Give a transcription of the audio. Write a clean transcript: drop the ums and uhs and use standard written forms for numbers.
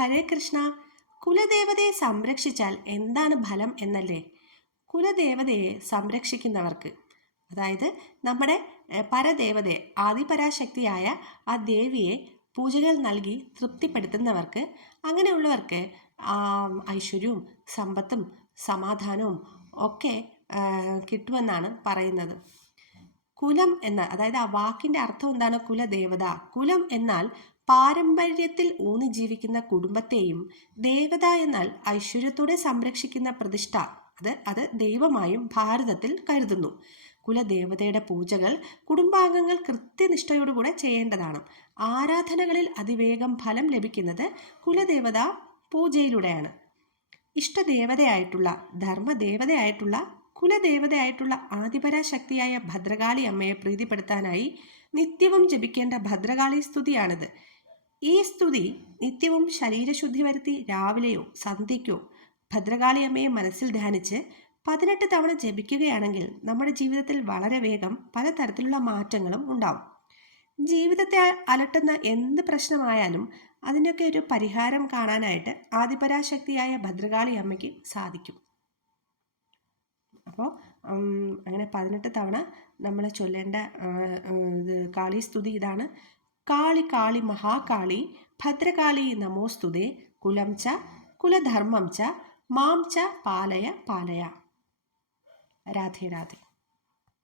ഹരേ കൃഷ്ണ. കുലദേവതയെ സംരക്ഷിച്ചാൽ എന്താണ് ഫലം എന്നല്ലേ? കുലദേവതയെ സംരക്ഷിക്കുന്നവർക്ക്, അതായത് നമ്മുടെ പരദേവതയെ, ആദിപരാശക്തിയായ ആ ദേവിയെ പൂജകൾ നൽകി തൃപ്തിപ്പെടുത്തുന്നവർക്ക്, അങ്ങനെയുള്ളവർക്ക് ഐശ്വര്യവും സമ്പത്തും സമാധാനവും ഒക്കെ കിട്ടുമെന്നാണ് പറയുന്നത്. കുലം എന്ന, അതായത് ആ വാക്കിൻ്റെ അർത്ഥം എന്താണ്? കുലദേവത. കുലം എന്നാൽ പാരമ്പര്യത്തിൽ ഊന്നി ജീവിക്കുന്ന കുടുംബത്തെയും, ദേവത എന്നാൽ ഐശ്വര്യത്തോടെ സംരക്ഷിക്കുന്ന പ്രതിഷ്ഠ, അത് ദൈവമായും ഭാരതത്തിൽ കരുതുന്നു. കുലദേവതയുടെ പൂജകൾ കുടുംബാംഗങ്ങൾ കൃത്യനിഷ്ഠയോടുകൂടെ ചെയ്യേണ്ടതാണ്. ആരാധനകളിൽ അതിവേഗം ഫലം ലഭിക്കുന്നത് കുലദേവത പൂജയിലൂടെയാണ്. ഇഷ്ടദേവതയായിട്ടുള്ള, ധർമ്മദേവതയായിട്ടുള്ള, കുലദേവതയായിട്ടുള്ള ആദിപരാശക്തിയായ ഭദ്രകാളി അമ്മയെ പ്രീതിപ്പെടുത്താനായി നിത്യവും ജപിക്കേണ്ട ഭദ്രകാളി സ്തുതിയാണിത്. ഈ സ്തുതി നിത്യവും ശരീരശുദ്ധി വരുത്തി രാവിലെയോ സന്ധ്യയ്ക്കോ ഭദ്രകാളി അമ്മയെ മനസ്സിൽ ധ്യാനിച്ച് 18 തവണ ജപിക്കുകയാണെങ്കിൽ നമ്മുടെ ജീവിതത്തിൽ വളരെ വേഗം പലതരത്തിലുള്ള മാറ്റങ്ങളും ഉണ്ടാവും. ജീവിതത്തെ അലട്ടുന്ന എന്ത് പ്രശ്നമായാലും അതിനൊക്കെ ഒരു പരിഹാരം കാണാനായിട്ട് ആദിപരാശക്തിയായ ഭദ്രകാളി അമ്മയ്ക്ക് സാധിക്കും. അപ്പോൾ അങ്ങനെ 18 തവണ നമ്മൾ ചൊല്ലേണ്ട കാളി സ്തുതി ഇതാണ്. കാളി കാളി മഹാകാളി ഭദ്രകാളി നമോസ്തുതേ കുലം ച കുലധർമ്മം ച മാം ച പാലയ പാലയ. രാധേ രാധേ.